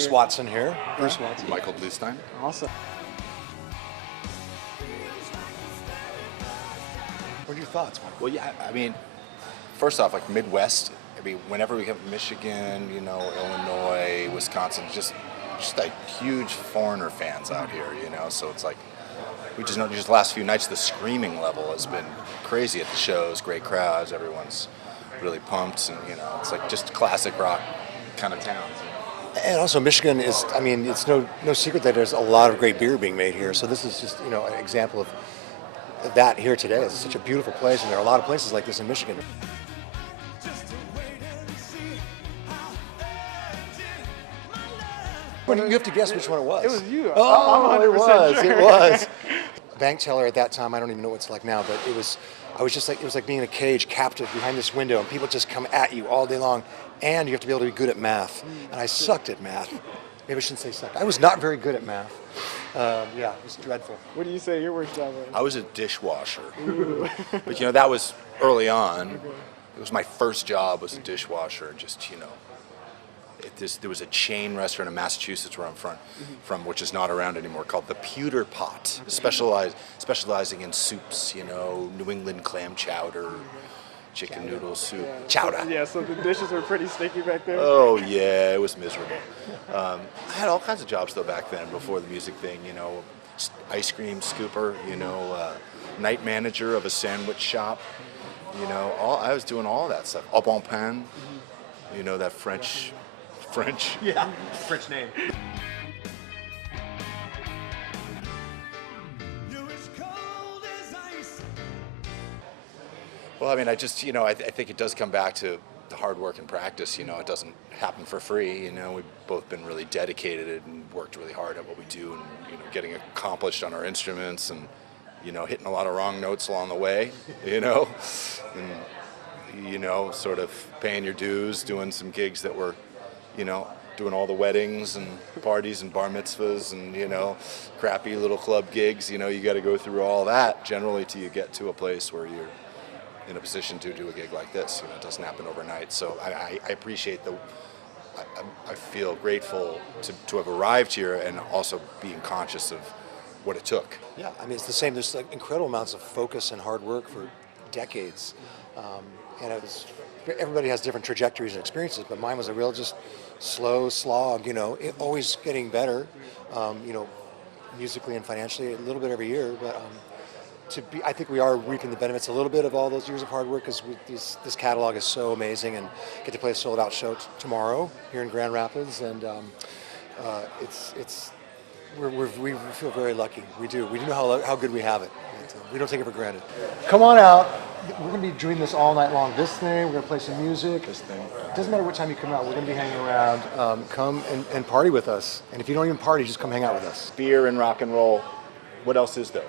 Bruce Watson here. Bruce Watson. Michael Bluestein. Awesome. What are your thoughts, Michael? Well, yeah, I mean, first off, like Midwest, I mean, whenever we come to Michigan, you know, Illinois, Wisconsin, just like huge foreigner fans out here, you know, so it's like, we just know just the last few nights, the screaming level has been crazy at the shows, great crowds, everyone's really pumped, and, you know, it's like just classic rock kind of towns. And also Michigan is, I mean, it's no secret that there's a lot of great beer being made here, so this is just, you know, an example of that here today. It's such a beautiful place, and there are a lot of places like this in Michigan. Well, you have to guess which one it was. It was you. Oh, I'm 100% it was. sure. It was. Bank teller at that time, I don't even know what it's like now, but I was just like, it was like being in a cage, captive behind this window, and people just come at you all day long, and you have to be able to be good at math. And I sucked at math. Maybe I shouldn't say sucked. I was not very good at math. Yeah, it was dreadful. What do you say your worst job was? I was a dishwasher, but you know, that was early on. It was my first job was a dishwasher, just, you know, there was a chain restaurant in Massachusetts where I'm from, which is not around anymore, called the Pewter Pot, specializing in soups, you know, New England clam chowder, chicken noodle soup, chowder. Yeah, so the dishes were pretty sticky back there. Oh yeah, it was miserable. I had all kinds of jobs though back then before the music thing, you know, ice cream scooper, you know, night manager of a sandwich shop, you know, I was doing all of that stuff. Au bon pain, you know, that French. Yeah, French name. Well, I mean, I just, you know, I think it does come back to the hard work and practice. You know, it doesn't happen for free. You know, we've both been really dedicated and worked really hard at what we do, and, you know, getting accomplished on our instruments, and, you know, hitting a lot of wrong notes along the way. You know, and, you know, sort of paying your dues, doing some gigs that were, you know, doing all the weddings and parties and bar mitzvahs and, you know, crappy little club gigs. You know, you got to go through all that generally till you get to a place where you're in a position to do a gig like this. You know, it doesn't happen overnight. So I appreciate I feel grateful to have arrived here, and also being conscious of what it took. Yeah, I mean, it's the same. There's like incredible amounts of focus and hard work for decades. And it was, everybody has different trajectories and experiences, but mine was a real just slow slog, you know, always getting better, you know, musically and financially, a little bit every year, but I think we are reaping the benefits a little bit of all those years of hard work, because this catalog is so amazing, and get to play a sold-out show tomorrow here in Grand Rapids, and we feel very lucky. We do know how good we have it. We don't take it for granted. Come on out. We're going to be doing this all night long. This thing, we're going to play some music. This thing. It doesn't matter what time you come out. We're going to be hanging around. Come and party with us. And if you don't even party, just come hang out with us. Beer and rock and roll. What else is there?